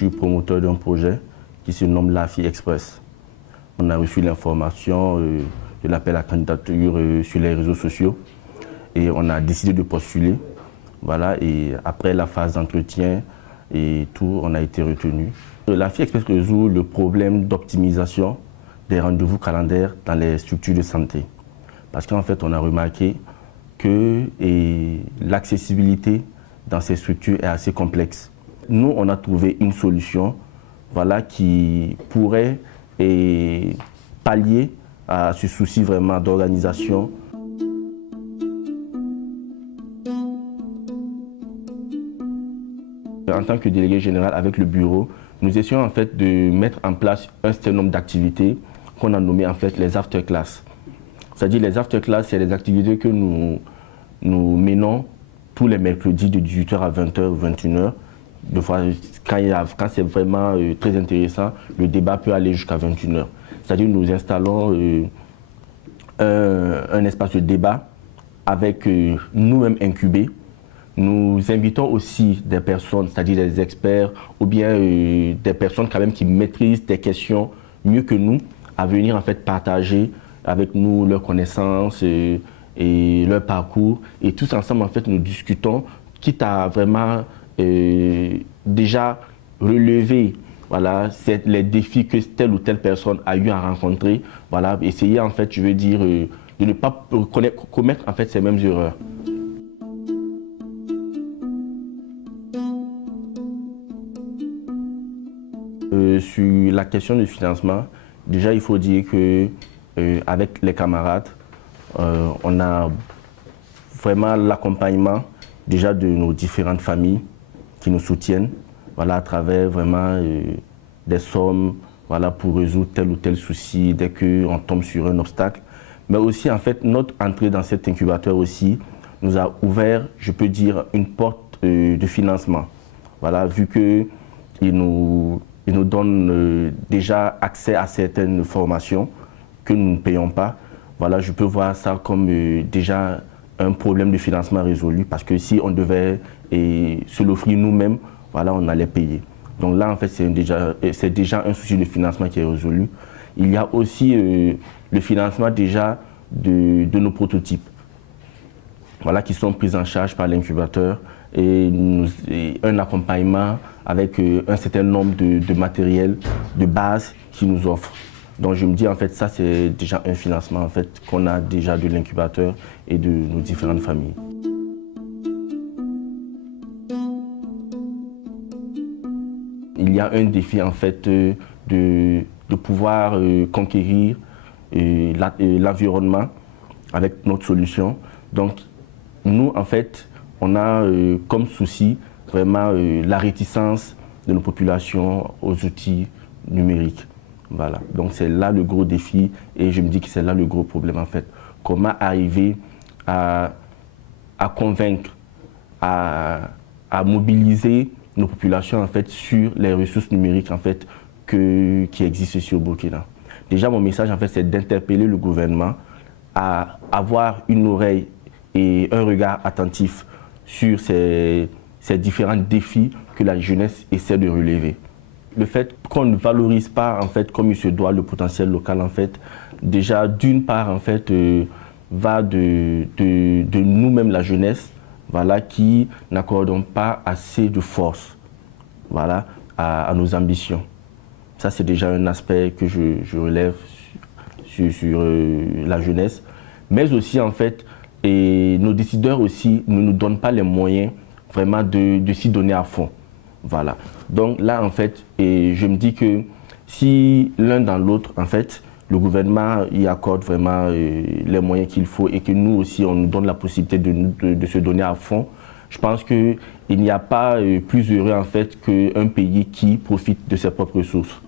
suis promoteur d'un projet qui se nomme l'AFI Express. On a reçu l'information de l'appel à candidature sur les réseaux sociaux et on a décidé de postuler. Voilà, et après la phase d'entretien et tout, on a été retenu. L'AFI Express résout le problème d'optimisation des rendez-vous calendaires dans les structures de santé. Parce qu'en fait, on a remarqué que l'accessibilité dans ces structures est assez complexe. Nous, on a trouvé une solution, voilà, qui pourrait pallier à ce souci vraiment d'organisation. En tant que délégué général avec le bureau, nous essayons en fait de mettre en place un certain nombre d'activités qu'on a nommées en fait les after-class. C'est-à-dire les after-class, c'est les activités que nous menons tous les mercredis de 18h à 20h ou 21h. De fois, quand c'est vraiment très intéressant, le débat peut aller jusqu'à 21h. C'est-à-dire nous installons un espace de débat avec nous-mêmes incubés. Nous invitons aussi des personnes, c'est-à-dire des experts ou bien des personnes quand même qui maîtrisent des questions mieux que nous, à venir en fait partager avec nous leurs connaissances et leur parcours. Et tous ensemble en fait nous discutons, quitte à vraiment déjà relever voilà, les défis que telle ou telle personne a eu à rencontrer. Voilà, essayer en fait, je veux dire, de ne pas commettre en fait ces mêmes erreurs. Sur la question du financement, déjà il faut dire que avec les camarades, on a vraiment l'accompagnement déjà de nos différentes familles qui nous soutiennent, voilà, à travers vraiment des sommes, voilà, pour résoudre tel ou tel souci dès qu'on tombe sur un obstacle. Mais aussi en fait notre entrée dans cet incubateur aussi nous a ouvert, je peux dire, une porte de financement. Voilà, vu qu'il nous donne déjà accès à certaines formations que nous ne payons pas. Voilà, je peux voir ça comme déjà un problème de financement résolu parce que si on devait se l'offrir nous-mêmes, voilà, on allait payer. Donc là, en fait, c'est déjà un souci de financement qui est résolu. Il y a aussi le financement déjà de nos prototypes, voilà, qui sont pris en charge par l'incubateur et un accompagnement avec un certain nombre de matériel de base qu'ils nous offrent. Donc je me dis en fait ça c'est déjà un financement en fait qu'on a déjà de l'incubateur et de nos différentes familles. Il y a un défi en fait de pouvoir conquérir l'environnement avec notre solution. Donc nous en fait on a comme souci vraiment la réticence de nos populations aux outils numériques. Voilà, donc c'est là le gros défi et je me dis que c'est là le gros problème en fait. Comment arriver à convaincre, à mobiliser nos populations en fait sur les ressources numériques en fait qui existent ici au Burkina. Déjà mon message en fait c'est d'interpeller le gouvernement à avoir une oreille et un regard attentif sur ces différents défis que la jeunesse essaie de relever. Le fait qu'on ne valorise pas en fait comme il se doit le potentiel local en fait, déjà d'une part en fait va de nous-mêmes la jeunesse, voilà, qui n'accordons pas assez de force, voilà, à nos ambitions. Ça c'est déjà un aspect que je relève sur la jeunesse, mais aussi en fait nos décideurs aussi ne nous donnent pas les moyens vraiment de s'y donner à fond. Voilà. Donc là, en fait, je me dis que si l'un dans l'autre, en fait, le gouvernement y accorde vraiment les moyens qu'il faut et que nous aussi, on nous donne la possibilité de se donner à fond, je pense qu'il n'y a pas plus heureux, en fait, qu'un pays qui profite de ses propres ressources.